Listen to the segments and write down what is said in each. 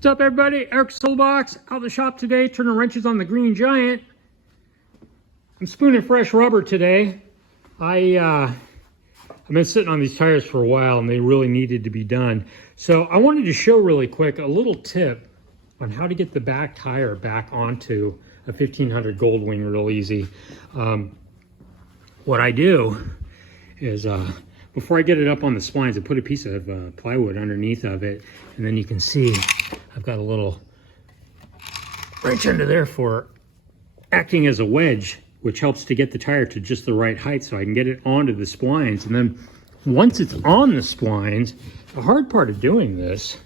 What's up, everybody? Eric's Toolbox out the shop today, turning wrenches on the Green Giant. I'm spooning fresh rubber today. I've been sitting on these tires for a while and they really needed to be done. So I wanted to show really quick a little tip on how to get the back tire back onto a 1500 Goldwing real easy. What I do is before I get it up on the splines, I put a piece of plywood underneath of it, and then you can see I've got a little wrench under there for acting as a wedge, which helps to get the tire to just the right height so I can get it onto the splines. And then once it's on the splines, the hard part of doing this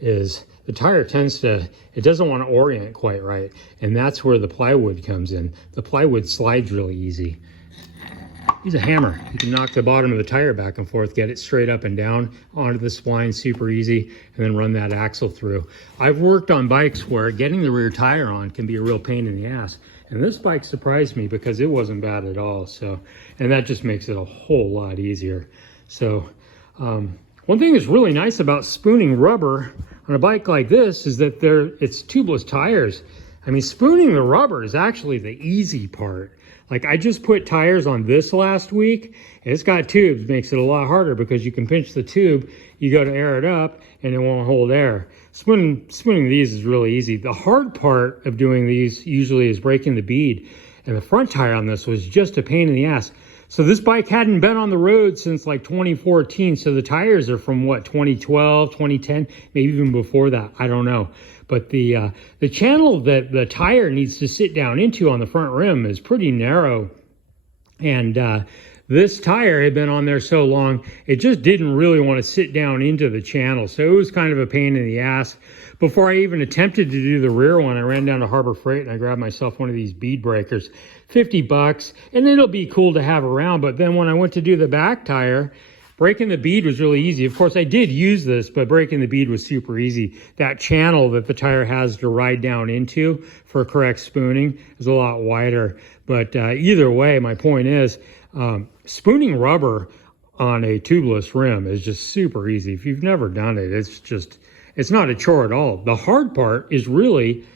is the tire it doesn't want to orient quite right. And that's where the plywood comes in. The plywood slides really easy. Use a hammer. You can knock the bottom of the tire back and forth, get it straight up and down onto the spline, super easy, and then run that axle through. I've worked on bikes where getting the rear tire on can be a real pain in the ass. And this bike surprised me because it wasn't bad at all. So, and that just makes it a whole lot easier. So, one thing that's really nice about spooning rubber on a bike like this is that it's tubeless tires. I mean, spooning the rubber is actually the easy part. Like, I just put tires on this last week. It's got tubes, makes it a lot harder because you can pinch the tube, you go to air it up, and it won't hold air. Spooning these is really easy. The hard part of doing these usually is breaking the bead. And the front tire on this was just a pain in the ass. So this bike hadn't been on the road since like 2014. So the tires are from what, 2012, 2010, maybe even before that. I don't know. But the channel that the tire needs to sit down into on the front rim is pretty narrow. And this tire had been on there so long, it just didn't really want to sit down into the channel. So it was kind of a pain in the ass. Before I even attempted to do the rear one, I ran down to Harbor Freight and I grabbed myself one of these bead breakers, $50, and it'll be cool to have around. But then when I went to do the back tire, breaking the bead was really easy. Of course, I did use this, but breaking the bead was super easy. That channel that the tire has to ride down into for correct spooning is a lot wider. But either way, my point is, spooning rubber on a tubeless rim is just super easy. If you've never done it, it's not a chore at all. The hard part is really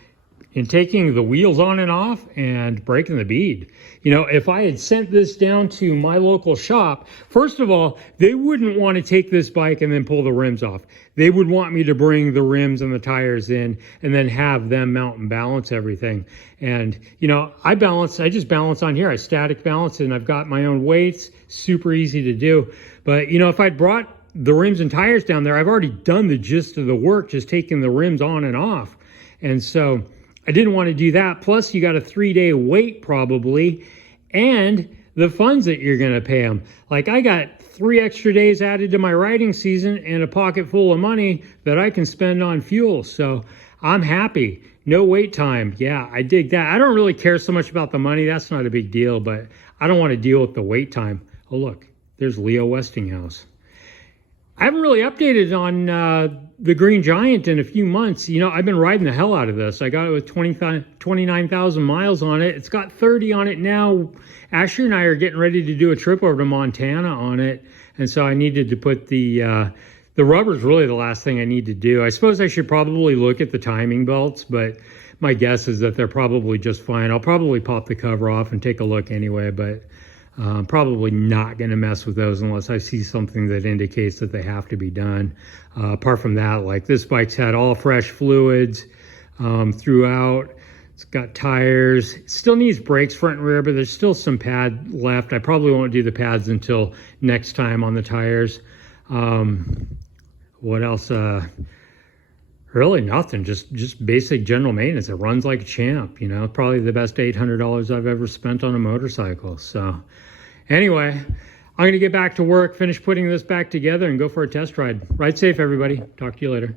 in taking the wheels on and off and breaking the bead. You know, if I had sent this down to my local shop, first of all, they wouldn't want to take this bike and then pull the rims off. They would want me to bring the rims and the tires in and then have them mount and balance everything. And, you know, I just balance on here. I static balance and I've got my own weights, super easy to do. But, you know, if I'd brought the rims and tires down there, I've already done the gist of the work, just taking the rims on and off. And so I didn't want to do that. Plus, you got a 3-day wait probably, and the funds that you're going to pay them. Like, I got 3 extra days added to my riding season and a pocket full of money that I can spend on fuel. So I'm happy. No wait time. Yeah, I dig that. I don't really care so much about the money. That's not a big deal, but I don't want to deal with the wait time. Oh, look, there's Leo Westinghouse. I haven't really updated on the Green Giant in a few months. You know, I've been riding the hell out of this. I got it with 29,000 miles on it. It's got 30 on it now. Asher and I are getting ready to do a trip over to Montana on it. And so I needed to put the rubber's really the last thing I need to do. I suppose I should probably look at the timing belts, but my guess is that they're probably just fine. I'll probably pop the cover off and take a look anyway, but probably not going to mess with those unless I see something that indicates that they have to be done. Apart from that, like, this bike's had all fresh fluids throughout. It's got tires. It still needs brakes front and rear, but there's still some pad left. I probably won't do the pads until next time on the tires. What else? Really nothing, just basic general maintenance. It runs like a champ, you know, probably the best $800 I've ever spent on a motorcycle. So anyway, I'm going to get back to work, finish putting this back together and go for a test ride. Ride safe, everybody. Talk to you later.